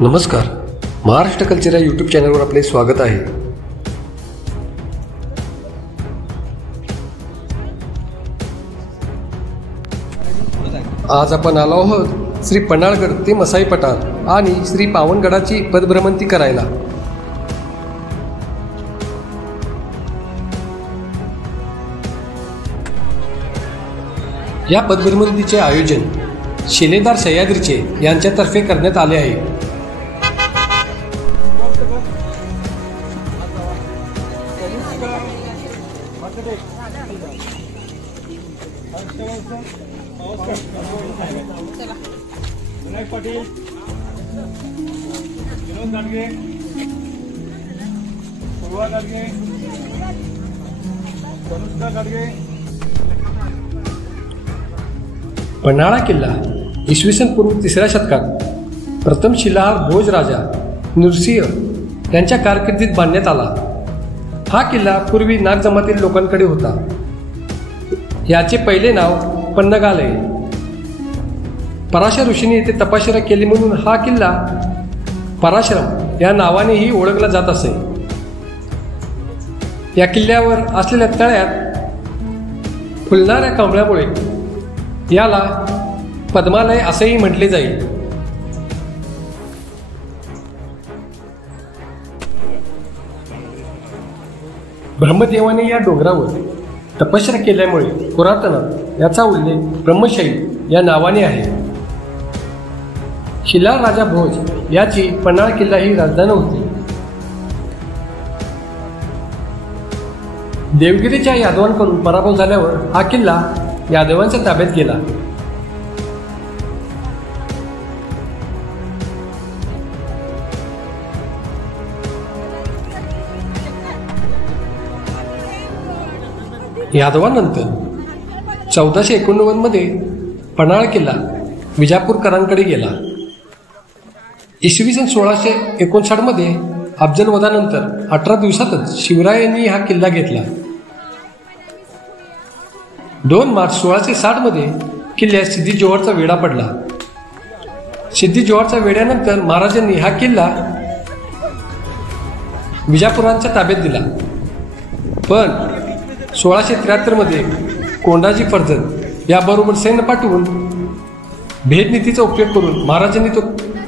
नमस्कार, महाराष्ट्र कल्चर या यूट्यूब चॅनलवर आपले स्वागत आहे. आज आपण आलो आहोत श्री पन्हाळगड ते मसाई पठार आणि श्री पावनगडाची पदभ्रमंती करायला. या पदभ्रमंतीचे आयोजन शिलेदार सह्याद्रीचे यांच्यातर्फे करण्यात आले आहे. पन्हाळा किल्ला इसवी सन पूर्व 3ऱ्या शतकात प्रथम शिलाहार भोज राजा नृसिंह यांच्या कारकिर्दीत बांधण्यात आला. हा किल्ला पूर्वी नाग जमातील लोकांकडे होता. याचे पहिले नाव पन्नगालय. पराशर ऋषीने येथे तपश्चर्या केली म्हणून हा किल्ला पराशरम या नावानेही ओळखला जात असे. या किल्ल्यावर असलेल्या तळ्यात फुलणाऱ्या कमळामुळे याला पद्मालय असेही म्हटले जाईल. ब्रह्मदेवाने या डोंगरावर तपश्चर्या केल्यामुळे पुरातनात याचा उल्लेख ब्रह्मशैल या नावाने आहे. शिलाहार राजा भोज याची पन्हाळा किल्ला ही राजधानी होती. देवगिरीच्या यादवांकडून पराभव झाल्यावर हा किल्ला यादवांच्या ताब्यात गेला. यादवानंतर 1489 मध्ये पन्हाळा किल्ला विजापूरकरांकडे गेला. इसवी सन 1659 मध्ये अफजल वधानंतर 18 दिवसातच शिवरायांनी हा किल्ला घेतला. 2 मार्च 1660 मध्ये किल्ल्यात सिद्धी जोहरचा वेढा पडला. सिद्धी जोहरच्या वेढ्यानंतर महाराजांनी हा किल्ला विजापुरांच्या ताब्यात दिला. पण 1673 मध्ये कोंडाजी फर्जंद याबरोबर सैन्य पाठवून भेदनीतीचा उपयोग करून महाराजांनी तो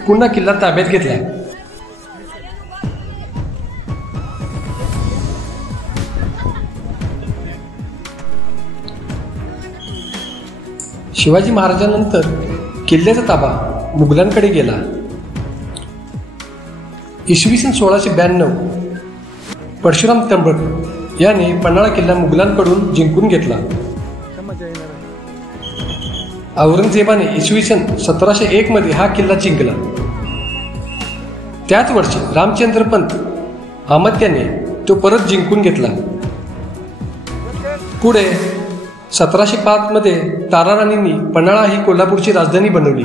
पुन्हा किल्ला ताब्यात घेतला. शिवाजी महाराजांनंतर किल्ल्याचा ताबा मुघलांकडे गेला. इसवी सन 1692 परशुराम त्र्यंबक याने पन्हाळा किल्ला मुघलांकडून जिंकून घेतला. औरंगजेबाने इसवी सन 1701 मध्ये हा किल्ला जिंकला. त्याच वर्षी रामचंद्र पंत अमात्याने तो परत जिंकून घेतला. पुढे 1705 मध्ये ताराराणींनी पन्हाळा ही कोल्हापूरची राजधानी बनवली.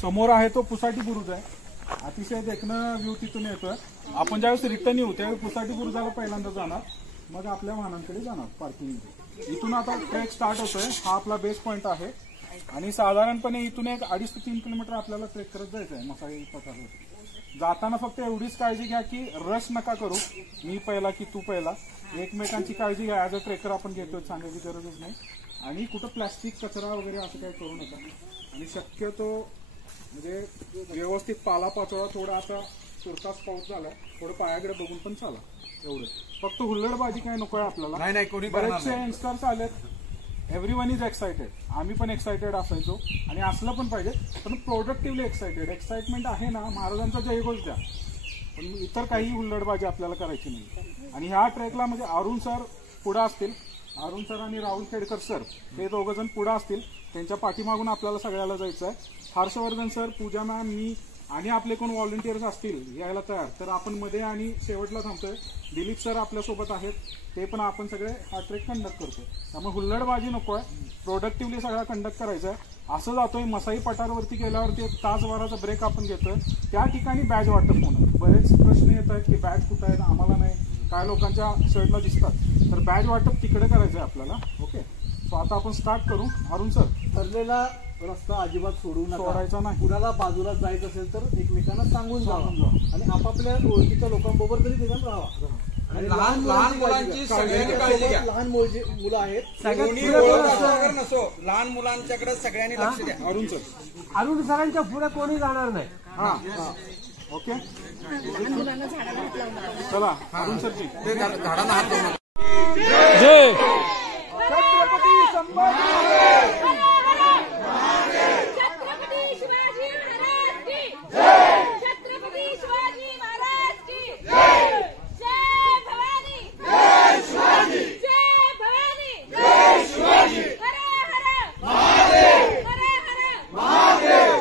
समोर आहे तो पुसाटी बुरुज आहे. अतिशय देखणं व्ह्यू तिथून येतोय. आपण ज्यावेळेस रिटर्न येऊ त्यावेळी पुसाटी बुरुजाला पहिल्यांदा जाणार, मग आपल्या वाहनांकडे जाणार पार्किंग. इथून आता ट्रेक स्टार्ट होतोय. हा आपला बेस पॉइंट आहे आणि साधारणपणे इथून एक 2.5 ते 3 किलोमीटर आपल्याला ट्रेक करत जायचं आहे मसाई पठारावर. जाताना फक्त एवढीच काळजी घ्या की रश नका करू. मी पहिला की तू पहिला, एकमेकांची काळजी घ्या. ऍज अ ट्रेकर आपण घेतोय, सांगायची गरजच नाही. आणि कुठं प्लॅस्टिक कचरा वगैरे असं काही करू नका. आणि शक्यतो म्हणजे व्यवस्थित पालापाचोळा, थोडा आता तुर्तास पाऊस झाला, थोडं पायाकडे बघून पण चाला. एवढं फक्त हुल्लडबाजी काय नको आहे आपल्याला. नाही कोणी बरेचसे यंगस्टर्स आलेत. Everyone is excited. आम्ही पण एक्सायटेड असायचो आणि असलं पण पाहिजे, पण प्रोडक्टिव्हली एक्सायटेड. एक्साइटमेंट आहे ना, महाराजांचा जयघोष द्या, पण इतर काही हुल्लडबाजी आपल्याला करायची नाही. आणि ह्या ट्रेकला म्हणजे अरुण सर पुढे असतील, अरुण सर आणि राहुल खेडकर सर हे दोघं जण पुढे असतील. त्यांच्या पाठीमागून आपल्याला सगळ्याला जायचं आहे. हर्षवर्धन सर, पूजा मॅम, मी आणि आपले कोण व्हॉलंटियर्स असतील यायला तयार तर आपण मध्ये आणि शेवटला थांबतोय. दिलीप सर आपल्यासोबत आहेत, ते पण आपण सगळे हा ट्रेक कंडक्ट करतो. त्यामुळे हुल्लडबाजी नको आहे, प्रोडक्टिव्हली सगळा कंडक्ट करायचा आहे. असं जातोय मसाई पठारवरती गेल्यावरती 1 तासभराचा ब्रेक आपण घेतोय, त्या ठिकाणी बॅज वाटप होणार. बरेच प्रश्न येत आहेत की बॅज कुठं आहेत, आम्हाला नाही, काय लोकांच्या शर्टला दिसतात, तर बॅज वाटप तिकडे करायचं आहे आपल्याला. ओके, सो आता आपण स्टार्ट करू. अरुण सर, ठरलेला रस्ता अजिबात सोडायचा नाही. कुणाला बाजूला जायचं असेल तर एकमेकांना सांगून जावा आणि आपापल्या ओळखीच्या लोकांबरोबर तरी निदान राहा. आणि लहान मुलांची सगळ्यांनी काळजी घ्या. लहान मुलं आहेत, नसो लहान मुलांच्याकडे सगळ्यांनी लक्ष द्या. अरुण सरांच्या पुढे कोणी जाणार नाही. हा ओके, चला अरुण सरजी. झाडांना हात लावू नका. जय छत्रपती संभाजी छत्रपती शिवाजी महाराज की जय. छत्रपती शिवाजी महाराज की जय. जय भवानी, जय शिवाजी, जय भवानी, जय शिवाजी. हर हर महादेव, हर हर महादेव.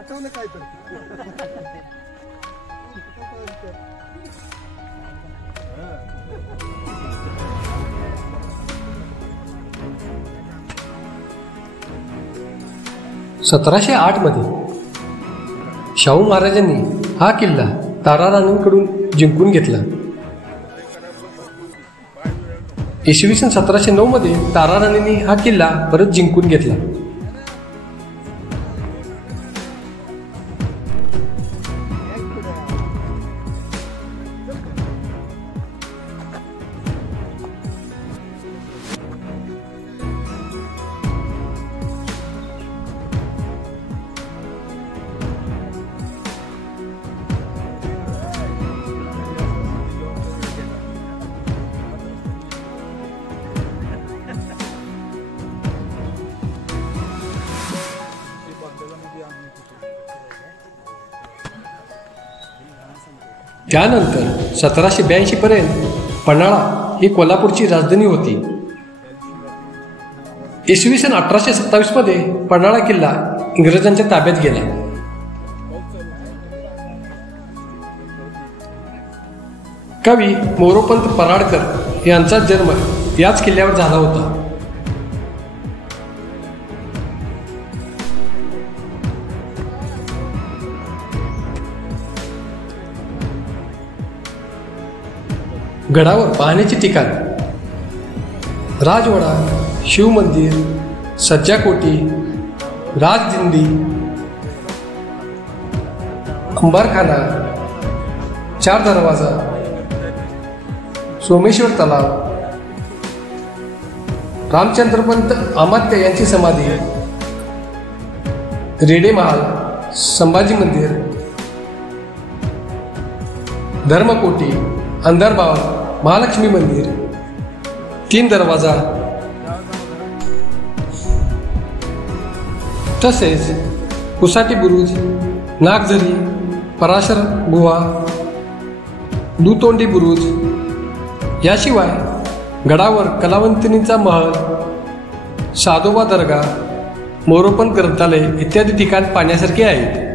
अचानक काय तर सतराशे 8 मध्ये शाहू महाराजांनी हा किल्ला ताराराणींकडून जिंकून घेतला. इसवी सन 1709 मध्ये ताराराणींनी हा किल्ला परत जिंकून घेतला. त्यानंतर 1782 पर्यंत पन्हाळा ही कोल्हापूरची राजधानी होती. इसवी सन 1827 मध्ये पन्हाळा किल्ला इंग्रजांच्या ताब्यात गेला. कवी मोरोपंत पराडकर यांचा जन्म याच किल्ल्यावर झाला होता. गडावर पाहण्याची ठिकाण राजवाडा, शिवमंदिर, सज्जाकोटी, राजदिंडी, अंबारखाना, 4 दरवाजा, सोमेश्वर तलाव, रामचंद्रपंत अमात्य यांची समाधी, रेडे महाल, संभाजी मंदिर, धर्मकोटी, अंदरबाव, महालक्ष्मी मंदिर, 3 दरवाजा, तसेच कुसाटी बुरुज, नागझरी, पराशर गुहा, दुतोंडी बुरुज, याशिवाय गडावर कलावंतिनीचा महल, साधोबा दर्गा, मोरोपंत ग्रंथालय इत्यादी ठिकाण पाहण्यासारखे आहेत.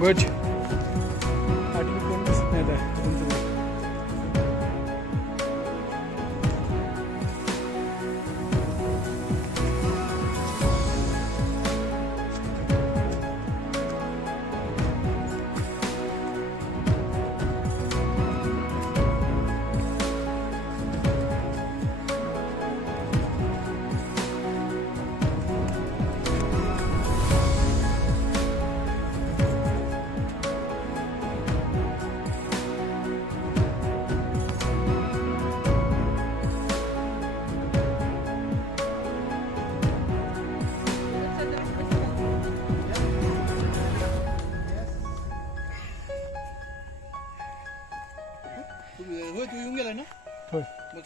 गुड आधी कोण दिसत नाही आता तुमचं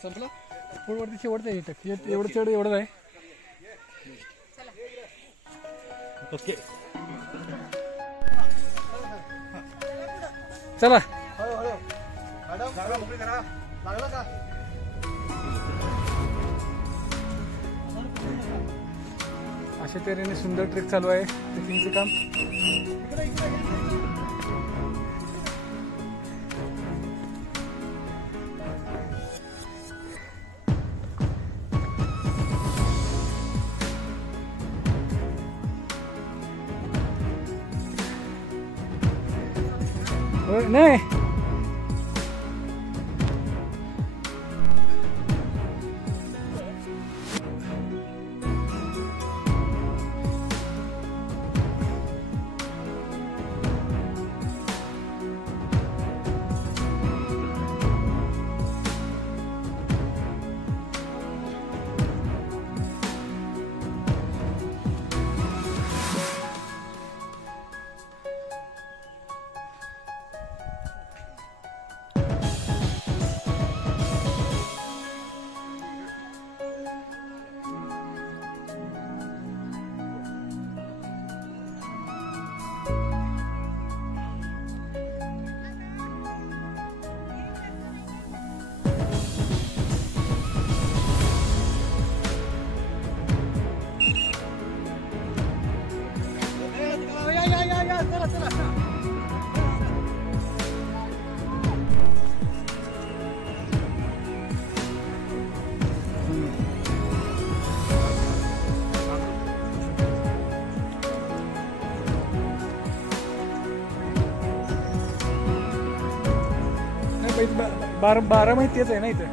संपला पुढवरती शेवटचं आहे एवढं चढ एवढं आहे. ओके चला लागलं का? अशा तऱ्हेने सुंदर ट्रेक चालू आहे ट्रेकिंगचे काम. नाही बारा महिने तेच आहे ना इथे.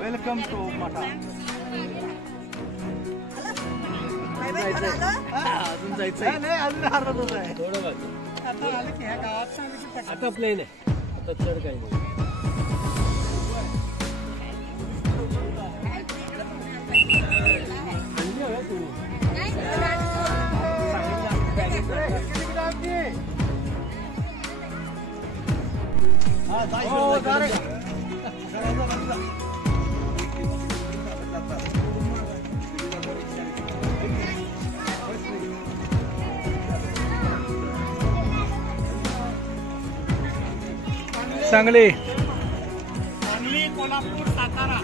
वेलकम टू मठा. अजून जायचं नाही, अजून अर्धा तास आहे. थोडं बाकी आता आलं की ह्या गावात सांगितलं की आता प्लेन आहे, आता चढ काही नाही. सांगली, कोल्हापूर, सातारा.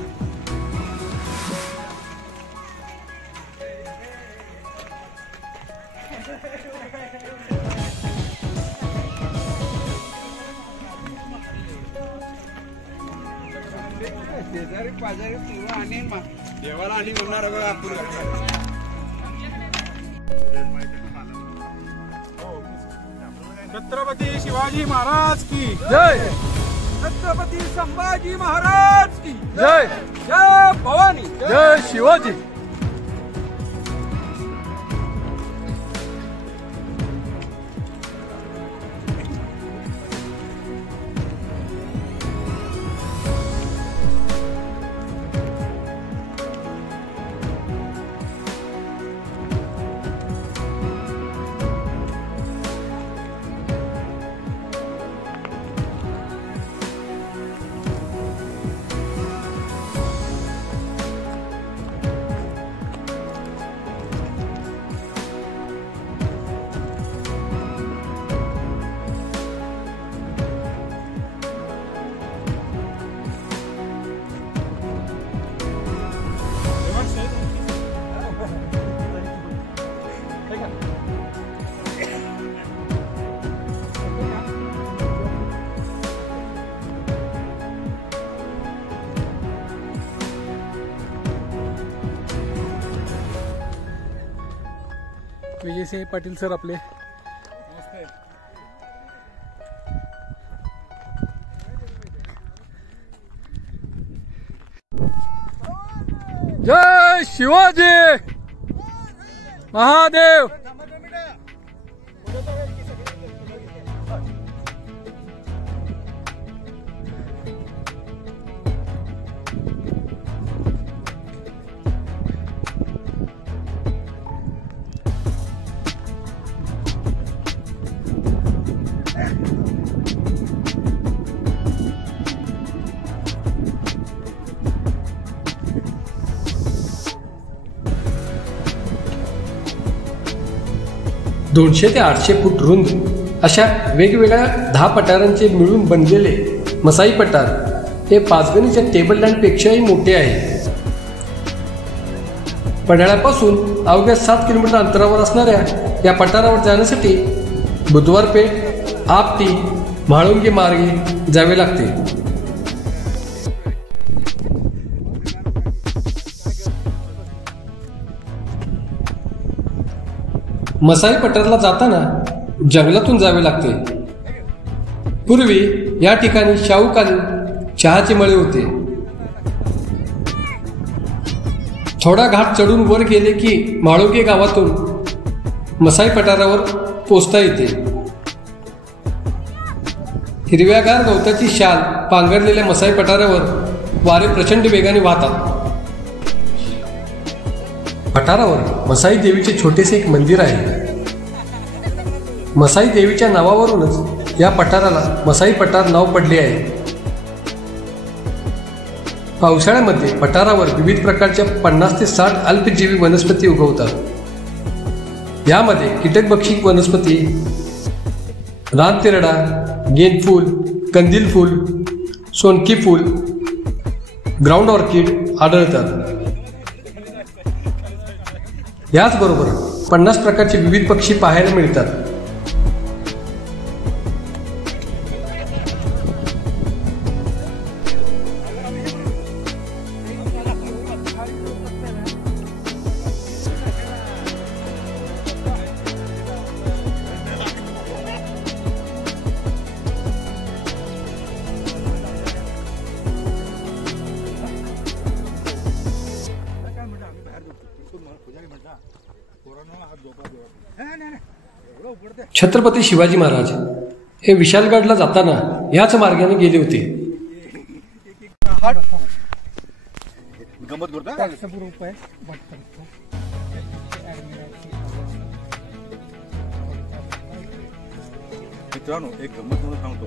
शेजारी पाजारी पूर्व आणि देवाला आणि होणार बघा. छत्रपती शिवाजी महाराज की जय. छत्रपती संभाजी महाराज की जय. जय भवानी. जय शिवाजी. देसाई पाटील सर आपले. जय शिवाजी महादेव. दोनशे ते 800 फूट रुंद अशा वेगवेगळ्या 10 पठारांचे मिळून बनलेले मसाई पठार हे पाचगणीच्या टेबल लँडपेक्षाही मोठे आहे. पन्हाळ्यापासून अवघ्या 7 किलोमीटर अंतरावर असणाऱ्या या पठारावर जाण्यासाठी बुधवार पेठ, आपटी, म्हाळुंगे मार्गे जावे लागते. मसाई पठाराला जाताना जंगलातून जावे लागते. पूर्वी या ठिकाणी शाहूकालीन चहाचे मळे होते. थोडा घाट चढून वर गेले की म्हाळुंगे गावातून मसाई पठारावर पोचता येते. हिरव्यागार गवताची शाल पांघरलेल्या मसाई पठारावर वारे प्रचंड वेगाने वाहतात. पठारावर मसाई देवीचे छोटेसे एक मंदिर आहे. मसाई देवीच्या नावावरूनच या पठाराला मसाई पठार नाव पडले आहे. पावसाळ्यामध्ये पठारावर विविध प्रकारच्या 50 ते 60 अल्पजीवी वनस्पती उगवतात. यामध्ये कीटकभक्षी वनस्पती, रानतेरडा, गेंदफूल, कंदील फूल, सोनकी फूल, ग्राउंड ऑर्किड आढळतात. याचबरोबर 50 प्रकारचे विविध पक्षी पाहायला मिळतात. छत्रपती शिवाजी महाराज हे विशालगडला जाताना याच मार्गाने गेले होते. मित्रांनो, एक गंमत म्हणून सांगतो.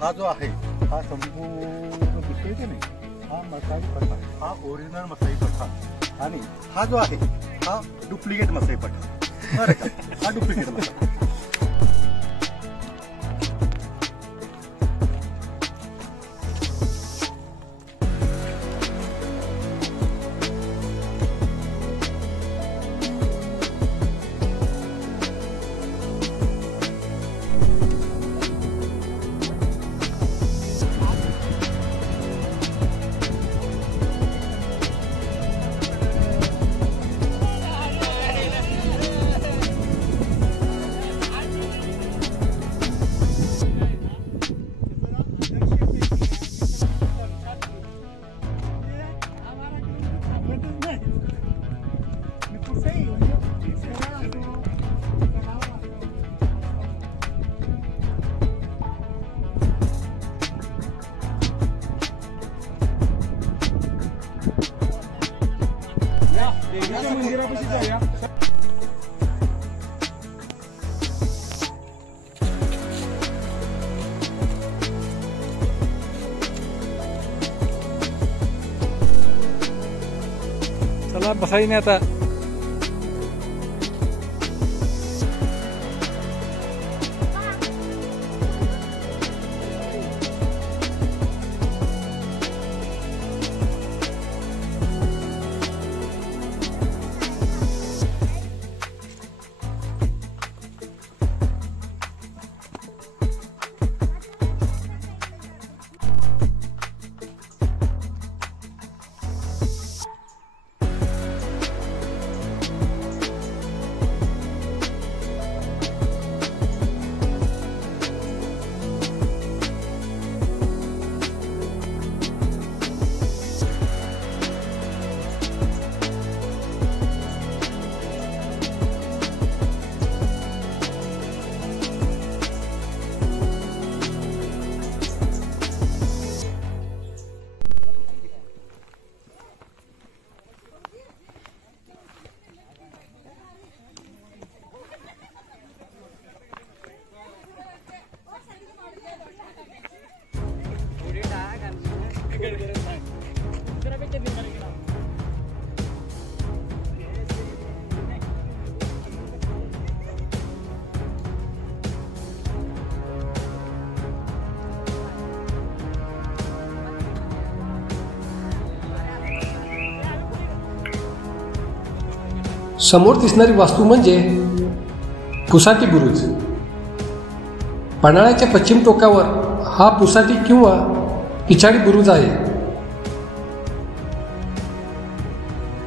हा जो आहे हा संपूर्ण दिसतोय की नाही, हा मसाई पठार, हा ओरिजिनल मसाई पठार. आणि हा जो आहे हा डुप्लिकेट मसाई पठार. बरं का, हा डुप्लिकेट मसाई. मंदिरापाशी जाऊया. चला बसायने आता. समोर दिसणारी वास्तू म्हणजे पुसाटी बुरुज. पन्हाळ्याच्या पश्चिम टोकावर हा पुसाटी किंवा पिछाडी बुरुज आहे.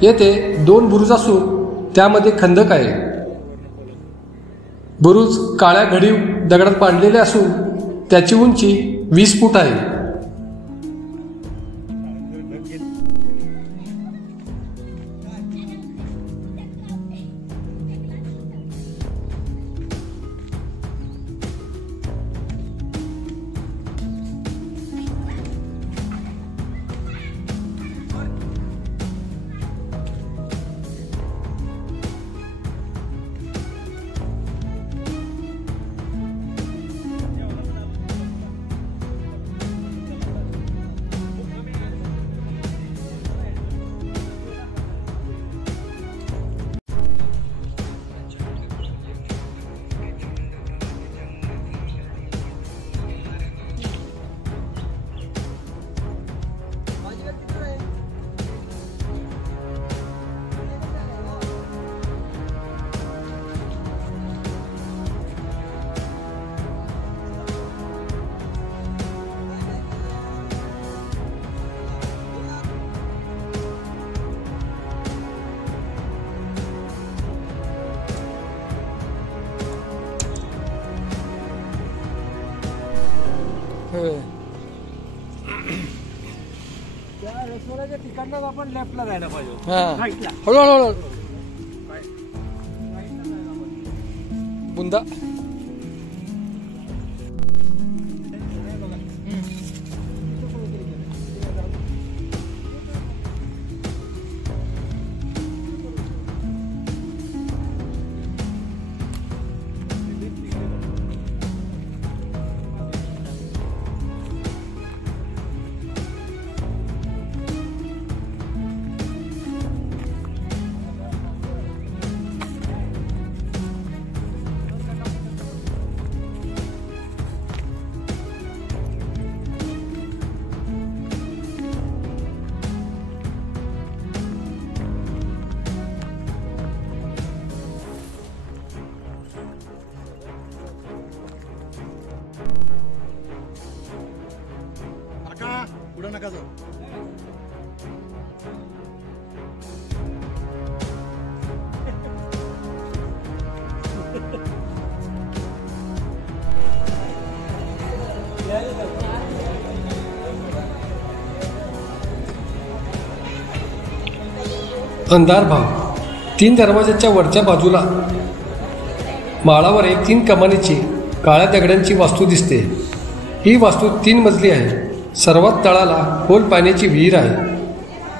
येथे 2 बुरुज असून त्यामध्ये खंदक आहे. बुरुज काळ्या घडीव दगडात बांधलेले असून त्याची उंची 20 फूट आहे. त्या रेस्टॉरंटच्या ठिकाणात आपण लेफ्टला जायला पाहिजे. हळूहळू बुंदा. पुढे नका जाऊ. अंधार भाग. 3 दरवाजाच्या वरच्या बाजूला माळावर एक 3 कमानीची काळ्या दगडांची वास्तू दिसते. ही वास्तू 3 मजली आहे. सर्वात तळाला खोल पाण्याची विहीर आहे.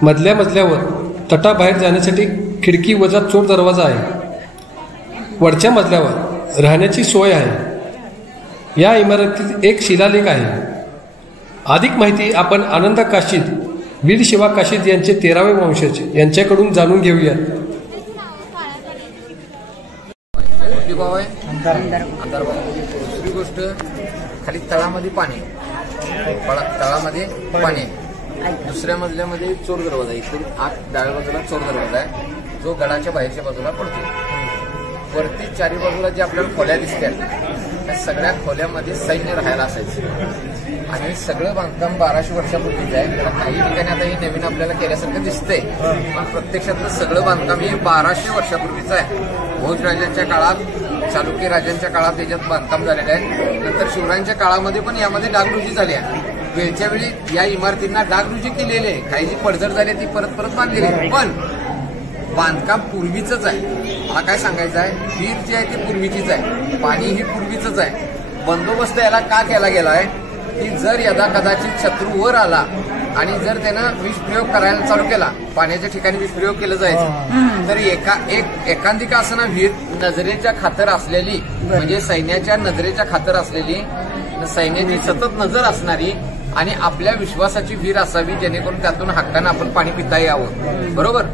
मधल्या मजल्यावर तटाबाहेर जाण्यासाठी खिडकी वजा चोर दरवाजा आहे. वरच्या मजल्यावर राहण्याची सोय आहे. या इमारतीत एक शिलालेख आहे. अधिक माहिती आपण आनंद काशीद, वीर शिवा काशीद यांचे 13वे वंशज यांच्याकडून जाणून घेऊयात. दुसरी गोष्ट, खाली तळामध्ये पाणी, तळामध्ये पाणी. दुसऱ्या मजल्यामध्ये चोर दरवाजा. इथून आत डाव्या बाजूला चोर दरवाजा आहे, जो गडाच्या बाहेरच्या बाजूला पडतो. वरती 4 बाजूला जे आपल्याला खोल्या दिसतात त्या सगळ्या खोल्यामध्ये सैन्य राहायला असायचं. आणि सगळं बांधकाम 1200 वर्षापूर्वीचं आहे. काही ठिकाणी आता हे नवीन आपल्याला केल्यासारखं दिसतंय, पण प्रत्यक्षातलं सगळं बांधकाम हे 1200 वर्षापूर्वीचं आहे. भोजराजांच्या काळात, चालुक्य राजांच्या काळात याच्यात बांधकाम झालेलं आहे. नंतर शिवरायांच्या काळामध्ये पण यामध्ये डागडुजी झाली आहे. वेळच्या वेळी या इमारतींना डागडुजी केलेली आहे. काही जी पडझड झाली ती परत परत बांधलेली आहे. पण बांधकाम पूर्वीचंच आहे. मला काय सांगायचं आहे, वीर जी आहे ती पूर्वीचीच आहे, पाणी ही पूर्वीचंच आहे. बंदोबस्त याला का केला गेला आहे की जर यदा कदाचित शत्रू वर आला आणि जर त्यानं विषप्रयोग करायला चालू केला, पाण्याच्या ठिकाणी विषप्रयोग केलं जायचं, तर एकांतिका असं ना विहीर नजरेच्या खातर असलेली, म्हणजे सैन्याच्या नजरेच्या खातर असलेली, सैन्याची सतत नजर असणारी आणि आपल्या विश्वासाची विहीर असावी, जेणेकरून त्यातून हक्कानं आपण पाणी पिता यावं. बरोबर.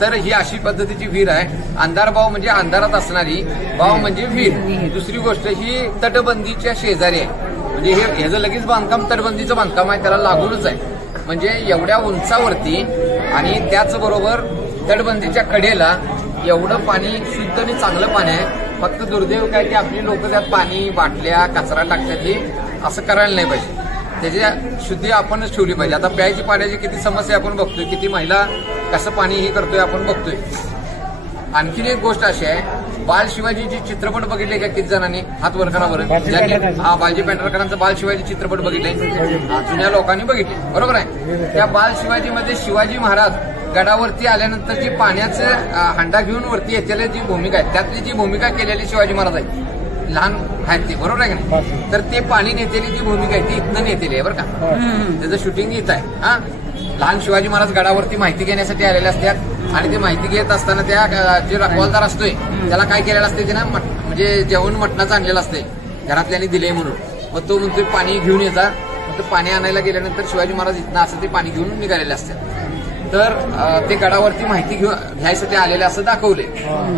तर ही अशी पद्धतीची विहीर आहे. अंधार बाव म्हणजे अंधारात असणारी, बाव म्हणजे विहीर. दुसरी गोष्ट, ही तटबंदीच्या शेजारी आहे. म्हणजे ह्याचं लगेच बांधकाम तटबंदीचं बांधकाम आहे, त्याला लागूनच आहे. म्हणजे एवढ्या उंचावरती आणि त्याचबरोबर तटबंदीच्या कडेला एवढं पाणी शुद्ध आणि चांगलं पाणी आहे. फक्त दुर्दैव काय की आपली लोक त्यात पाणी, बाटल्या, कचरा टाकतात, हे असं करायला नाही पाहिजे. त्याची शुद्धी आपणच ठेवली पाहिजे. आता प्यायची पाण्याची किती समस्या आपण बघतोय, किती महिला कसं पाणी हे करतोय आपण बघतोय. आणखीन एक गोष्ट अशी आहे, बाल शिवाजीची चित्रपट बघितले का किती जणांनी? हात वर करा बरं. हा, बालजी पेंढारकरांचा बाल शिवाजी चित्रपट बघितले, जुन्या लोकांनी बघितले, बरोबर आहे. त्या बाल शिवाजीमध्ये शिवाजी महाराज गडावरती आल्यानंतर जी पाण्याचं हंडा घेऊन वरती येतेली जी भूमिका आहे, त्यातली जी भूमिका केलेली शिवाजी महाराज आहे, लहान आहेत ते, बरोबर आहे की नाही? तर ते पाणी नेतेली जी भूमिका आहे ती इथनं नेतेली आहे बरं का. त्याचं शूटिंग इथं आहे. हा, लहान शिवाजी महाराज गडावरती माहिती घेण्यासाठी आलेले असतात आणि ते माहिती घेत असताना त्या जे रखवालदार असतोय त्याला काय केलेलं असते, त्यानं म्हणजे जेवण मटणाचं आणलेलं असते, घरातल्यानी दिले म्हणून. मग तो म्हणतोय पाणी घेऊन येता. मग ते पाणी आणायला गेल्यानंतर शिवाजी महाराज इथनं असं ते पाणी घेऊन निघालेले असतात. तर ते गडावरती माहिती घ्यायसाठी आलेले असं दाखवले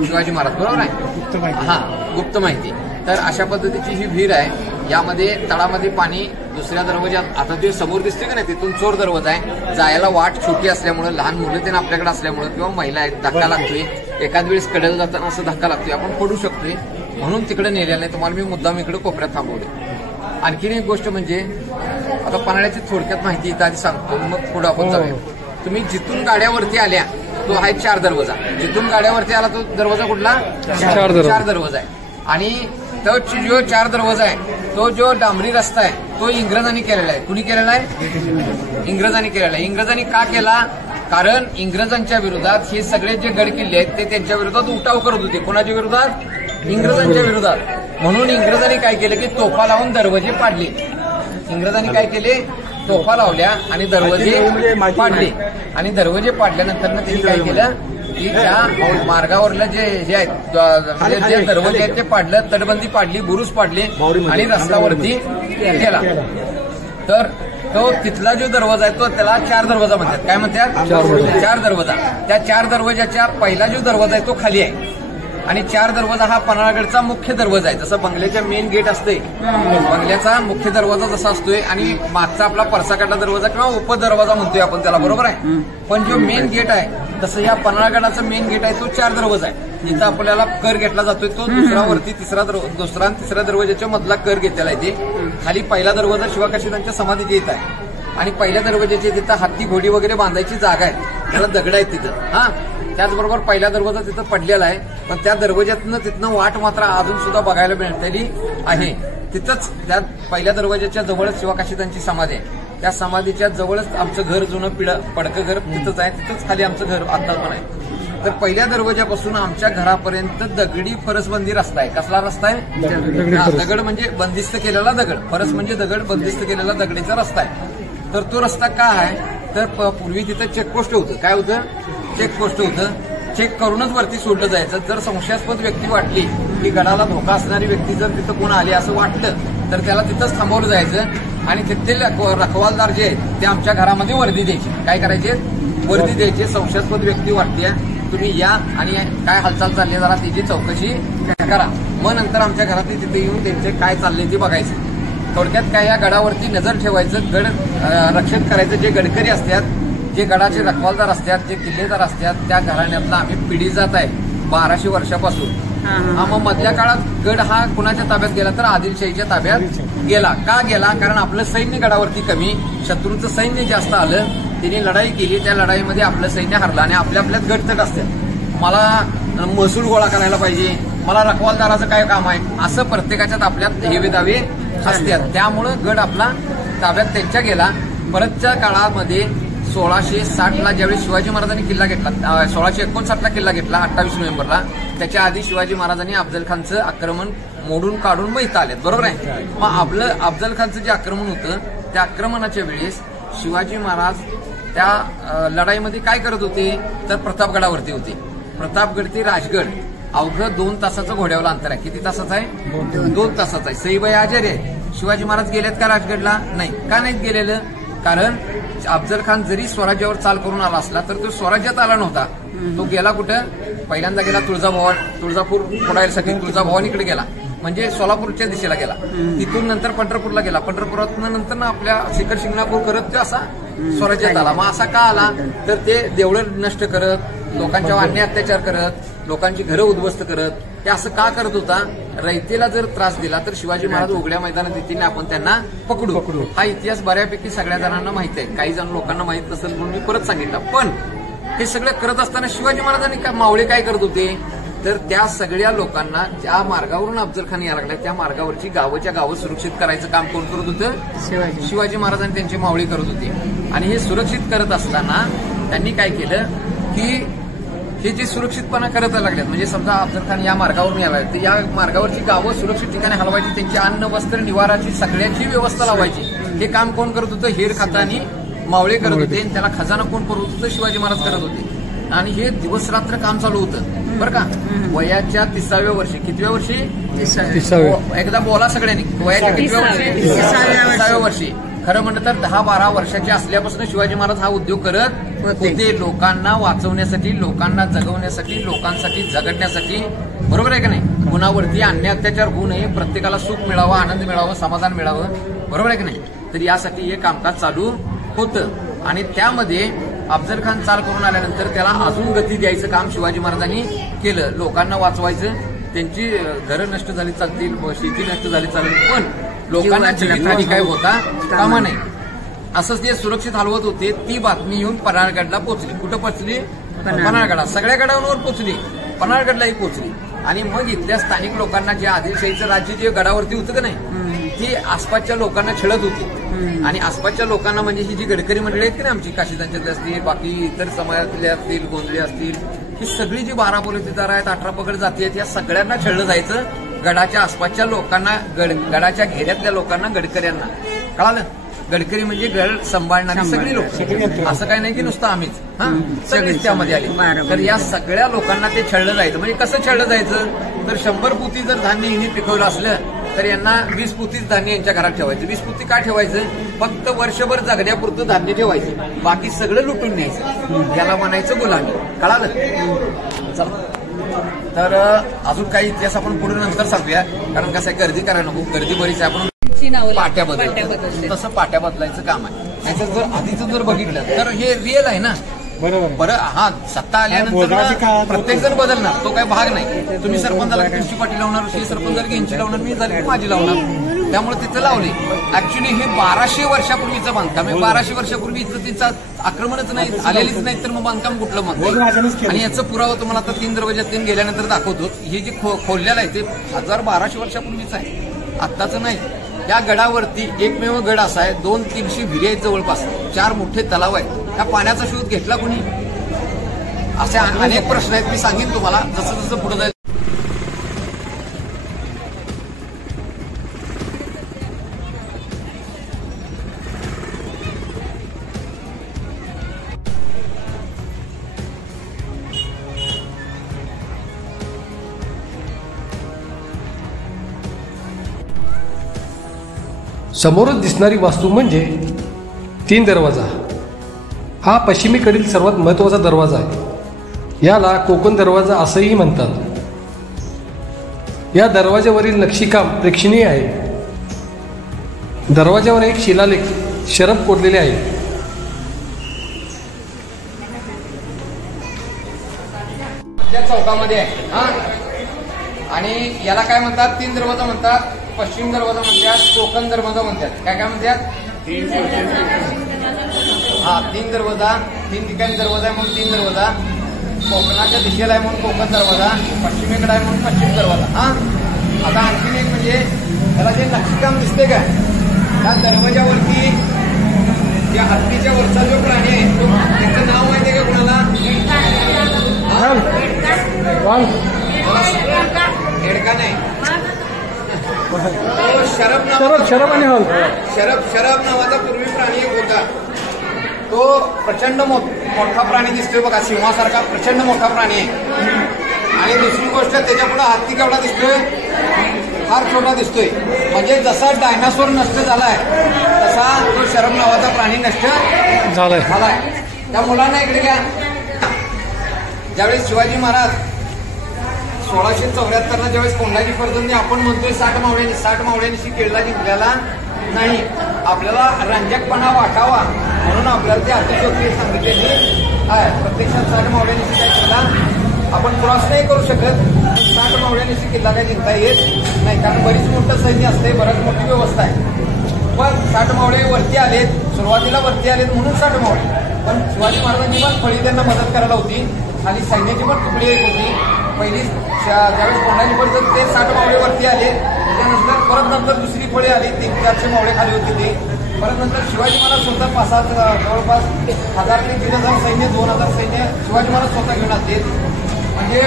शिवाजी महाराज, बरोबर आहे. हा, गुप्त माहिती. तर अशा पद्धतीची ही विहीर आहे. यामध्ये तळामध्ये पाणी दुसऱ्या दरवाज्यात, आता जे समोर दिसते का नाही, तिथून चोर दरवाजा आहे. जायला वाट छोटी असल्यामुळे, लहान मुलं त्यांना आपल्याकडे असल्यामुळे किंवा महिला आहेत, धक्का लागतोय. एखाद वेळेस कडेला जाताना असं धक्का लागतोय, आपण पडू शकतोय, म्हणून तिकडे नेलेलं नाही. तुम्हाला मी मुद्दाम इकडे कोपऱ्यात थांबवले. आणखीन एक गोष्ट म्हणजे, आता पन्हाळ्याची थोडक्यात माहिती इथं आधी सांगतो, मग पुढे आपण जाऊया. तुम्ही जिथून गाड्यावरती आल्या तो आहे 4 दरवाजा. जिथून गाड्यावरती आला तो दरवाजा कुठला? 4 दरवाजा आहे. आणि तो जो 4 दरवाजा आहे तो जो डांबरी रस्ता आहे तो इंग्रजांनी केलेला आहे. कुणी केलेला आहे? इंग्रजांनी केलेला आहे. इंग्रजांनी का केला? कारण इंग्रजांच्या विरोधात हे सगळे जे गड किल्ले आहेत ते त्यांच्या विरोधात उठाव करत होते. कोणाच्या विरोधात? इंग्रजांच्या विरोधात. म्हणून इंग्रजांनी काय केलं की तोफा लावून दरवाजे पाडले. इंग्रजांनी काय केले? तोफा लावल्या आणि दरवाजे पाडले. आणि दरवाजे पाडल्यानंतर त्यांनी काय केलं की त्या मार्गावरला जे हे आहेत, जे दरवाजे आहेत ते पाडलं, तटबंदी पाडली, बुरुज पाडले आणि रस्त्यावरती केला. तर तो तिथला जो दरवाजा आहे तो त्याला 4 दरवाजा म्हणतात. काय म्हणतात? 4 दरवाजा. त्या 4 दरवाजाच्या पहिला जो दरवाजा आहे तो खाली आहे. आणि 4 दरवाजा हा पन्हाळगडचा मुख्य दरवाजा आहे. जसं बंगल्याच्या मेन गेट असते, बंगल्याचा मुख्य दरवाजा जसा असतोय आणि मागचा आपला परसाकडला दरवाजा किंवा उपदरवाजा म्हणतोय आपण त्याला, बरोबर आहे. पण जो मेन गेट आहे तसं या पन्हाळगडाचा मेन गेट आहे तो 4 दरवाजा आहे. जिथं आपल्याला कर घेतला जातोय तो दुसरा आणि तिसऱ्या दरवाजाच्या मधला कर घेतलेला आहे. ते खाली पहिला दरवाजा शिवकाशीदांच्या समाधीच्या इथं आहे. आणि पहिल्या दरवाजाच्या तिथं हत्ती घोडी वगैरे बांधायची जागा आहे, त्याला दगड आहेत तिथं. हा, त्याचबरोबर पहिला दरवाजा तिथं पडलेला आहे. पण त्या तिथनं वाट मात्र अजून सुद्धा बघायला मिळतेली आहे. तिथंच त्या पहिल्या दरवाजाच्या जवळच शिवकाशीदांची समाधी आहे. त्या समाधीच्या जवळच आमचं घर, जुनं पडकं घर तिथंच आहे. तिथंच खाली आमचं घर आता पण आहे. तर पहिल्या दरवाजापासून आमच्या घरापर्यंत दगडी फरसबंदी रस्ता आहे. कसला रस्ता आहे? दगड म्हणजे बंदिस्त केलेला दगड, फरस म्हणजे दगड, बंदिस्त केलेला दगडीचा रस्ता आहे. तर तो रस्ता का आहे? तर पूर्वी तिथं चेकपोस्ट होतं. काय होतं? चेकपोस्ट होतं. चेक करूनच वरती सोडलं जायचं. जर संशयास्पद व्यक्ती वाटली की गडाला धोका असणारी व्यक्ती जर तिथं कोण आली असं वाटलं तर त्याला तिथंच थांबवलं जायचं आणि तिथले रखवालदार जे आहेत ते आमच्या घरामध्ये वर्दी द्यायची. काय करायचे? वर्दी द्यायचे. संशयास्पद व्यक्ती वाटते, तुम्ही या आणि काय हालचाल चालली जरा त्याची चौकशी करा. मग नंतर आमच्या घरातली तिथे येऊन त्यांचे काय चालले ते बघायचं. थोडक्यात काय, या गडावरती नजर ठेवायचं, गड रक्षण करायचं. जे गडकरी असतात, जे गडाचे रखवालदार असतात, जे किल्लेदार असतात, त्या घराण्यातला आम्ही पिढी जात आहे 1200 वर्षापासून. मग मधल्या काळात गड हा कुणाच्या ताब्यात गेला? तर आदिलशाहीच्या ताब्यात गेला. का गेला? कारण आपलं सैन्य गडावरती कमी, शत्रूचं सैन्य जास्त आलं, त्यांनी लढाई केली, त्या लढाईमध्ये आपलं सैन्य हरलं आणि आपल्यात गटतट असतात. मला महसूल गोळा करायला पाहिजे, मला रखवालदाराचं काय काम आहे, असं प्रत्येकाच्यात आपल्यात हेवे दावे असतात. त्यामुळं गड आपला ताब्यात त्यांच्या गेला. परतच्या काळामध्ये 1660ला ज्यावेळी शिवाजी महाराजांनी किल्ला घेतला, 1659ला किल्ला घेतला 28 नोव्हेंबरला. त्याच्या आधी शिवाजी महाराजांनी अफजल खानचं आक्रमण मोडून काढून मग इथं आलेत, बरोबर आहे. मग अफजल खानचं जे आक्रमण होतं त्या आक्रमणाच्या वेळेस शिवाजी महाराज त्या लढाईमध्ये काय करत होते? तर प्रतापगडावरती होते. प्रतापगड ते राजगड अवघं 2 तासाचं घोड्यावलं अंतर आहे. किती तासाचं आहे? 2 तासाचं आहे. सईबाई आचार्य आहे. शिवाजी महाराज गेलेत का राजगडला? नाही. का नाहीत गेलेलं? कारण अफजल खान जरी स्वराज्यावर चाल करून आला असला तर तो स्वराज्यात आला नव्हता. तो गेला कुठं? पहिल्यांदा गेला तुळजापूर फोडायसाठी तुळजाभवानीकडे गेला, म्हणजे सोलापूरच्या दिशेला गेला. तिथून नंतर पंढरपूरला गेला. पंढरपुरात नंतर आपल्या शिखर शिंगणापूर करत तो असा स्वराज्यात आला. मग असा का आला? तर ते देवळं नष्ट करत, लोकांच्या अन्याय अत्याचार करत, लोकांची घरं उद्ध्वस्त करत, ते असं का करत होता? रयतेला जर त्रास दिला तर शिवाजी महाराज उघड्या मैदानात येतील, आपण त्यांना पकडू. हा इतिहास बऱ्यापैकी सगळ्या जणांना माहित आहे, काही जण लोकांना माहित नसेल म्हणून मी परत सांगितलं. पण हे सगळं करत असताना शिवाजी महाराजांनी मावळे काय करत होते? तर त्या सगळ्या लोकांना ज्या मार्गावरून अफजल खान यायला लागल्या त्या मार्गावरची गावच्या गावं सुरक्षित करायचं काम कोण करत होतं? शिवाजी महाराजांनी त्यांची मावळी करत होती. आणि हे सुरक्षित करत असताना त्यांनी काय केलं की हे जे सुरक्षितपणा करत लागल्यात, म्हणजे समजा अफजल खान या मार्गावरून यायला तर या मार्गावरची गावं सुरक्षित ठिकाणी हलवायची, त्यांची अन्न वस्त्र निवाराची सगळ्याची व्यवस्था लावायची. हे काम कोण करत होतं? हेर खातानी मावळे करत होते. त्याला खजाना कोण करत होतं? शिवाजी महाराज करत होते. आणि हे दिवस रात्र काम चालू होतं बरं का. वयाच्या 30व्या वर्षी, कितव्या वर्षी? 30व्या. एकदा बोला सगळ्यांनी. वयाच्या कितव्या वर्षी? 30व्या वर्षी. खरं म्हणलं तर 10-12 वर्षाचे असल्यापासून शिवाजी महाराज हा उद्योग करत होते, लोकांना वाचवण्यासाठी, लोकांना जगवण्यासाठी, लोकांसाठी झगडण्यासाठी. बरोबर आहे का नाही? गुन्हावरती अन्याय अत्याचार होऊ नये, प्रत्येकाला सुख मिळावं, आनंद मिळावं, समाधान मिळावं. बरोबर आहे का नाही? तर यासाठी हे कामकाज चालू होतं. आणि त्यामध्ये अफजल खान चाल करून आल्यानंतर त्याला अजून गती द्यायचं काम शिवाजी महाराजांनी केलं. लोकांना वाचवायचं, त्यांची घरं नष्ट झाली चालतील, शेती नष्ट झाली चालेल, पण लोकांना जीवितहानी काय होता कामा नाही. असंच ते सुरक्षित हलवत होते. ती बातमी येऊन पन्हाळगडला पोहोचली. कुठं पोहोचली? पन्हाळगडात. सगळ्या गडावर पोहोचली, पन्हाळगडलाही पोहोचली. आणि मग इथल्या स्थानिक लोकांना जे आदिलशाहीचं राज्य जे गडावरती होतं का नाही, ती आसपासच्या लोकांना छळत होती. आणि आसपासच्या लोकांना म्हणजे ही जी गडकरी मंडळी आहेत की नाही आमची, काशीदांच्यातले असतील, बाकी इतर समाजातले असतील, गोंधळे असतील, ही सगळी जी 12 बलुतेदार आहेत, 18 पगड जाती आहेत, या सगळ्यांना छळलं जायचं. गडाच्या आसपासच्या लोकांना, गडाच्या घेऱ्यातल्या लोकांना, गडकऱ्यांना. कळालं? गडकरी म्हणजे गड सांभाळणारी सगळी लोक, असं काही नाही की नुसतं आम्हीच. सगळीच त्यामध्ये आली. तर या सगळ्या लोकांना ते छळलं जायचं. म्हणजे कसं छळलं जायचं? तर 100 पोती जर धान्य हिने पिकवलं असलं तर यांना 20 पोतीच धान्य यांच्या घरात ठेवायचं. 20 पोती का ठेवायचं? फक्त वर्षभर जगण्यापुरतं धान्य ठेवायचं, बाकी सगळं लुटून न्यायचं. याला म्हणायचं गुलामी. कळालं? चला, तर अजून काही इतिहास आपण पुढे नंतर सांगूया, कारण कसं आहे, गर्दी करायला नको, गर्दी बरीच आहे. आपण पाट्या बदलायचं, तसं पाट्या बदलायचं काम आहे. नाहीतर जर आधीचं जर बघितलं तर हे रिअल आहे ना. बरं. हा, सत्ता आल्यानंतर प्रत्येक जण बदलणार, तो काही भाग नाही. तुम्ही सरपंचाला तुमची पाठी लावणार, सरपंचाला यांची लावणार, मी झाली माझी लावणार. त्यामुळे तिथं लावली. ऍक्च्युली हे 1200 वर्षापूर्वीचं बांधकाम आहे. 1200 वर्षापूर्वी इथं तिचं आक्रमणच नाही, आलेलीच नाही, तर मग बांधकाम कुठलं मग? आणि याचा पुरावा तुम्हाला आता 3 दरवाज्यात 3 गेल्यानंतर दाखवतो. हे जे खोललेलं आहे ते 1200 वर्षापूर्वीच आहे, आत्ताचं नाही. या गडावरती एकमेव गड असा आहे, 200-300 विहिरी आहेत जवळपास, 4 मोठे तलाव आहेत. या पाण्याचा शोध घेतला कोणी? असे अनेक प्रश्न आहेत, मी सांगेन तुम्हाला जसं जसं पुढे जाईल. समोरच दिसणारी वास्तू म्हणजे 3 दरवाजा. हा पश्चिमेकडील सर्वात महत्त्वाचा दरवाजा आहे. याला कोकण दरवाजा असंही म्हणतात. या दरवाज्यावरील नक्षीकाम प्रेक्षणीय आहे. दरवाज्यावर एक शिलालेख शरभ कोरलेले आहे. त्या चौकामध्ये आहे. हा, आणि याला काय म्हणतात? 3 दरवाजा म्हणतात. पश्चिम दरवाजा म्हणतात, कोकण दरवाजा म्हणतात. काय काय म्हणतात? 3 दरवाजा. 3 ठिकाणी दरवाजा आहे म्हणून 3 दरवाजा. कोकणाच्या दिशेला आहे म्हणून कोकण दरवाजा, पश्चिमेकडे आहे म्हणून पश्चिम दरवाजा. हा, आता आणखी एक म्हणजे त्याला जे नक्षीकाम दिसते का, त्या दरवाजावरती त्या हत्तीच्या वरचा जो प्राणी आहे तो, त्याचं नाव माहिती आहे का कुणाला? हेडका नाही, शरभ नावाचा पूर्वी प्राणी एक होता. तो प्रचंड मोठा प्राणी दिसतोय बघा, सिंहासारखा प्रचंड मोठा प्राणी आहे. आणि दुसरी गोष्ट, त्याच्या पुढे हत्ती केवढा दिसतोय? फार छोटा दिसतोय. म्हणजे जसा डायनासोर नष्ट झालाय तसा तो शरभ नावाचा प्राणी नष्ट झालाय. त्या मुलांना इकडे घ्या. ज्यावेळेस शिवाजी महाराज 1674 ज्यावेळेस कोंढाजी फर्जंदी आपण म्हणतोय 60 मावळ्यांनी केळला जिंकलेला नाही, आपल्याला रंजकपणा वाटावा म्हणून आपल्याला ते अतिशयोक्ती सांगितलेली आहे. प्रत्यक्षात 60 मावळ्यांनी काय केला? आपण क्रॉस नाही करू शकत. 60 मावळ्यांनी किल्ला काही जिंकता येत नाही, कारण बरीच मोठं सैन्य असते, बरीच मोठी व्यवस्था आहे. पण 60 मावळे वरती आलेत, सुरुवातीला वरती आलेत म्हणून 60 मावळे. पण शिवाजी महाराजांची पण फळी त्यांना मदत करायला होती आणि सैन्याची पण तुकडी एक होती. पहिली ज्यावेळेस कोंडाजी परिषद ते 60 मावळे वरती आले, त्याच्यानंतर परत नंतर दुसरी फळी आली, 300-400 मावळे खाली होते ते. परत नंतर शिवाजी महाराज स्वतः 5-7 जवळपास 1000 ते 1500 सैन्य, 2000 सैन्य शिवाजी महाराज स्वतः घेऊन आले. म्हणजे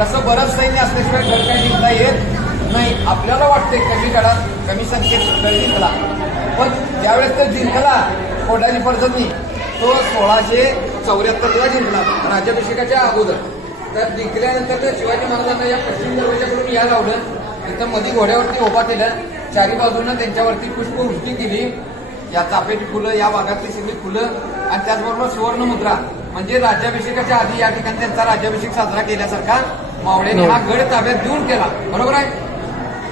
तसं बरंच सैन्य असल्याशिवाय गड काही जिंकता येत नाही. आपल्याला वाटते कमी काळात कमी संख्येत गड जिंकला, पण ज्यावेळेस तो जिंकला कोंडाजी परिषदनी, तो 1674ला जिंकला राज्याभिषेकाच्या अगोदर. तर जिंकल्यानंतर तर शिवाजी महाराजांना या पश्चिम दरवाजाकडून या लावलं, तिथं मध्ये घोड्यावरती उभा केलं, चारी बाजूनं त्यांच्यावरती पुष्पवृष्टी केली, या चाफ्याची फुलं, या भागातली सगळी फुलं, आणि त्याचबरोबर सुवर्ण मुद्रा, म्हणजे राज्याभिषेकाच्या आधी या ठिकाणी त्यांचा राज्याभिषेक साजरा केल्यासारखा मावळ्यांनी हा गड ताब्यात देऊन केला. बरोबर आहे.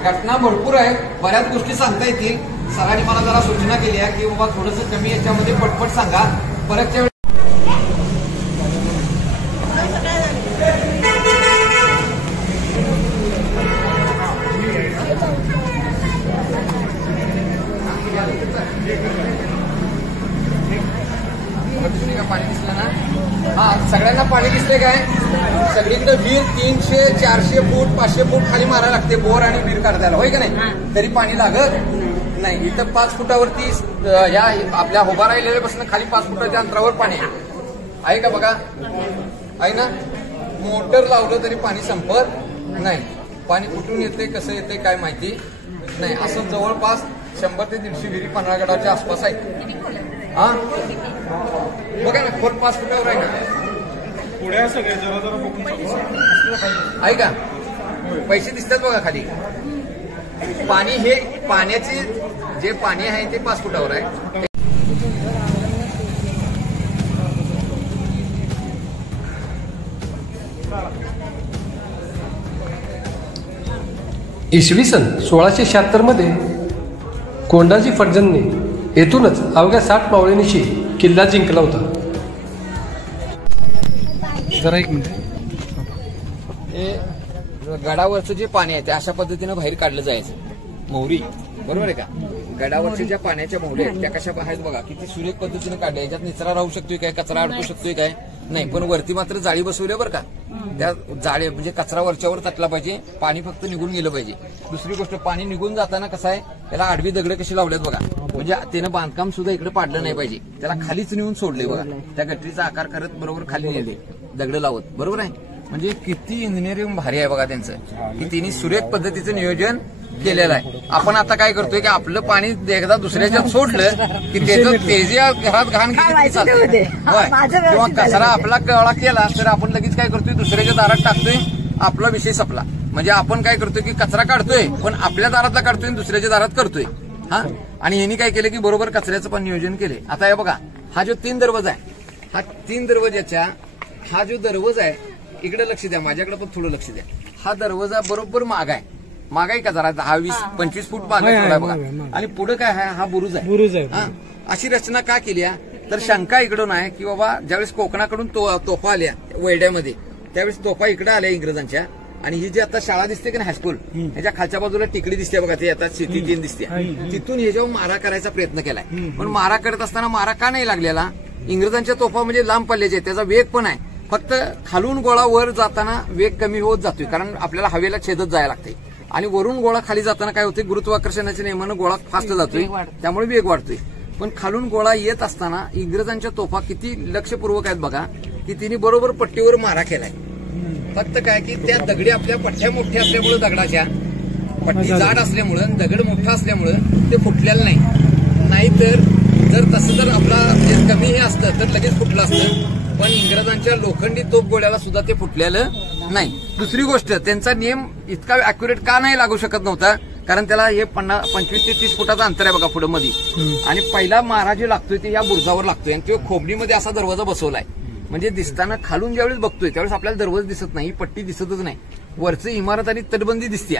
घटना भरपूर आहेत, बऱ्याच गोष्टी सांगता येतील. सरांनी मला जरा सूचना केली आहे की बाबा थोडंसं कमी याच्यामध्ये पटपट सांगा. परतच्या वेळी पाणी दिसलं ना? हा, सगळ्यांना पाणी दिसते काय? सगळीकडे विहीर 300-400 फूट 500 फूट खाली मारायला लागते बोर आणि विहीर काढतायला, होय का नाही? तरी पाणी लागत नाही. इथं 5 फुटावरती या आपल्या उभा राहिलेल्यापासून खाली 5 फुटाच्या अंतरावर पाणी आहे का बघा? आहे ना? मोटर लावलं तरी पाणी संपत नाही. पाणी कुठून येते, कसं येते काय माहिती नाही. असं जवळपास 100 ते 150 विहिरी पन्हाळगडाच्या आसपास आहेत. हा बघा ना, खोल 5 फुटावर आहे ना. पुढे सगळे जरा जरा बघून आहे का? पैसे दिसतात बघा खाली. पाणी हे पाण्याचे जे पाणी आहे ते 5 फुटावर आहे. इसवी सन 1676 मध्ये कोंडाजी फडजनने येथूनच अवघ्या 60 मावळ्यांनीशी किल्ला जिंकला होता. जरा एक मिनिट. हे गडावरचं जे पाणी आहे ते अशा पद्धतीनं बाहेर काढलं जायचं. मोहरी, बरोबर आहे का? गडावरच्या ज्या पाण्याच्या मोहऱ्या आहेत त्या कशा आहेत बघा, किती सुरेख पद्धतीनं काढल्या. याच्यात निचरा राहू शकतोय काय, कचरा अडकू शकतोय काय नाही. पण वरती मात्र जाळी बसवली बरं का. त्या जाळी म्हणजे कचरा वरच्यावर तटला पाहिजे, पाणी फक्त निघून गेलं पाहिजे. दुसरी गोष्ट, पाणी निघून जाताना कसं आहे, त्याला आडवी दगड कशी लावल्यात बघा, म्हणजे त्यानं बांधकाम सुद्धा इकडे पाडलं नाही पाहिजे. त्याला खालीच नेऊन सोडले बघा, त्या गटरीचा आकार करत बरोबर खाली नेले दगड लावत. बरोबर आहे. म्हणजे किती इंजिनिअरिंग भारी आहे बघा त्यांचं, की त्यांनी सुरेख पद्धतीचं नियोजन केलेलं आहे. आपण आता काय करतोय की आपलं पाणी एकदा दुसऱ्याच्यात सोडलं की त्याचं तेजी घरात घाण केली किंवा कचरा आपला गोळा केला तर आपण लगेच काय करतोय, दुसऱ्याच्या दारात टाकतोय, आपला विषय संपला. म्हणजे आपण काय करतोय की कचरा काढतोय पण आपल्या दारातला काढतोय आणि दुसऱ्याच्या दारात करतोय. हा, आणि यांनी काय केलं की बरोबर कचऱ्याचं पण नियोजन केले. आता हे बघा, हा जो 3 दरवाजा आहे, हा 3 दरवाजाच्या हा जो दरवाजा आहे, इकडे लक्ष द्या, माझ्याकडे पण थोडं लक्ष द्या. हा दरवाजा बरोबर माग आहे, मागाई का जरा 10-20-25 फूट मागे बघा. आणि पुढे काय आहे, हा बुरुज आहे. अशी रचना का केली आहे तर शंका इकडून आहे की बाबा ज्यावेळेस कोकणाकडून तोफा आल्या वेड्यामध्ये, त्यावेळेस तोफा इकडे आल्या इंग्रजांच्या. आणि ही जी आता शाळा दिसते की नाही, हायस्कूल, ह्याच्या खालच्या बाजूला टिकडी दिसते बघा, ते आता शेती 3 दिसते. तिथून ह्याच्यावर मारा करायचा प्रयत्न केलाय. पण मारा करत असताना मारा का नाही लागलेला? इंग्रजांच्या तोफा म्हणजे लांब पल्ल्याचे, त्याचा वेग पण आहे. फक्त खालून गोळा वर जाताना वेग कमी होत जातोय, कारण आपल्याला हवेला छेदत जायला लागते. आणि वरून गोळा खाली जाताना काय होते, गुरुत्वाकर्षणाच्या नियमानं गोळा फास्ट जातोय, त्यामुळे वेग वाढतोय. पण खालून गोळा येत असताना इंग्रजांच्या तोफा किती लक्षपूर्वक आहेत बघा, की तिने बरोबर पट्टीवर मारा केलाय. फक्त काय की त्या दगडी आपल्या पट्ट्या मोठ्या असल्यामुळे, दगडाच्या पट्टी जाड असल्यामुळं, दगड मोठा असल्यामुळं ते फुटलेलं नाही. नाहीतर जर तसं जर आपला कमी हे असतं तर लगेच फुटलं असतं. पण इंग्रजांच्या लोखंडी तोफ गोळ्याला सुद्धा ते फुटलेलं नाही. दुसरी गोष्ट, त्यांचा नियम इतका अॅक्युरेट का नाही लागू शकत नव्हता, कारण त्याला हे 25 ते 30 फुटाचा अंतर आहे बघा पुढे मध्ये. आणि पहिला मारा जो लागतोय ते या बुरुजावर लागतोय, आणि तो खोबणीमध्ये असा दरवाजा बसवलाय. म्हणजे दिसताना खालून ज्यावेळेस बघतोय त्यावेळेस आपल्याला दरवाजा दिसत नाही, पट्टी दिसतच नाही. वरची इमारत आणि तटबंदी दिसते,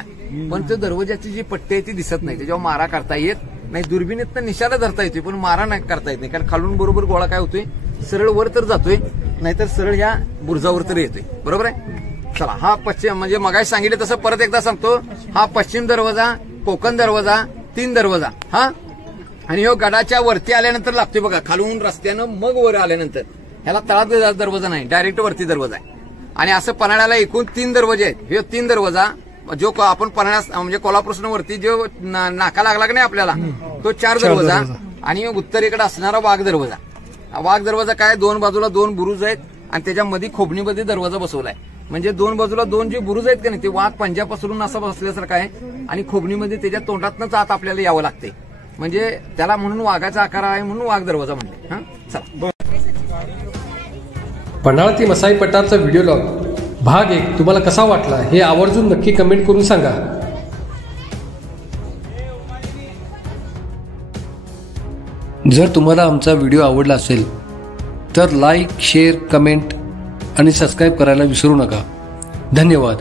पण त्या दरवाजाची जी पट्टी आहे ती दिसत नाही. त्याच्यावर मारा करता येत नाही. दुर्बिणीतनं निशाणा धरता येतोय पण मारा नाही करता येत नाही, कारण खालून बरोबर गोळा काय होतोय, सरळ वर तर जातोय, नाहीतर सरळ ह्या बुरुजावर तर येतोय. बरोबर आहे. चला हा पश्चिम म्हणजे मगाशी सांगितलं तसं परत एकदा सांगतो. हा पश्चिम दरवाजा, कोकण दरवाजा, 3 दरवाजा हा. आणि ह्यो गडाच्या वरती आल्यानंतर लागतोय बघा, खालून रस्त्यानं मग वर आल्यानंतर. ह्याला तळात दरवाजा नाही, डायरेक्ट वरती दरवाजा आहे. आणि असं पन्हाळ्याला एकूण 3 दरवाजे आहेत. हे 3 दरवाजा जो आपण पन्हाळ्या म्हणजे कोल्हापूरपासून वरती जो नाका लागला की नाही आपल्याला, तो 4 दरवाजा. आणि उत्तरेकडे असणारा वाघ दरवाजा. वाघ दरवाजा काय, 2 बाजूला 2 बुरुज आहेत आणि त्याच्यामध्ये खोबणीमध्ये दरवाजा बसवलाय. म्हणजे 2 बाजूला 2 जे बुरुज आहेत का नाही, ते वाघ पंजापासून असं बसल्यासारखं आहे. आणि खोबणीमध्ये त्याच्या तोंडातनंच आत आपल्याला यावं लागते. म्हणजे त्याला म्हणून वाघाचा आकार आहे म्हणून वाघ दरवाजा म्हणले. हा चला. पन्हाळा ते मसाई पठारचा व्हिडिओ लॉग भाग 1 तुम्हाला कसा वाटला हे आवर्जून नक्की कमेंट करून सांगा. जर तुम्हाला आमचा व्हिडिओ आवडला असेल तर लाईक, शेअर, कमेंट आणि सबस्क्राईब करायला विसरू नका. धन्यवाद.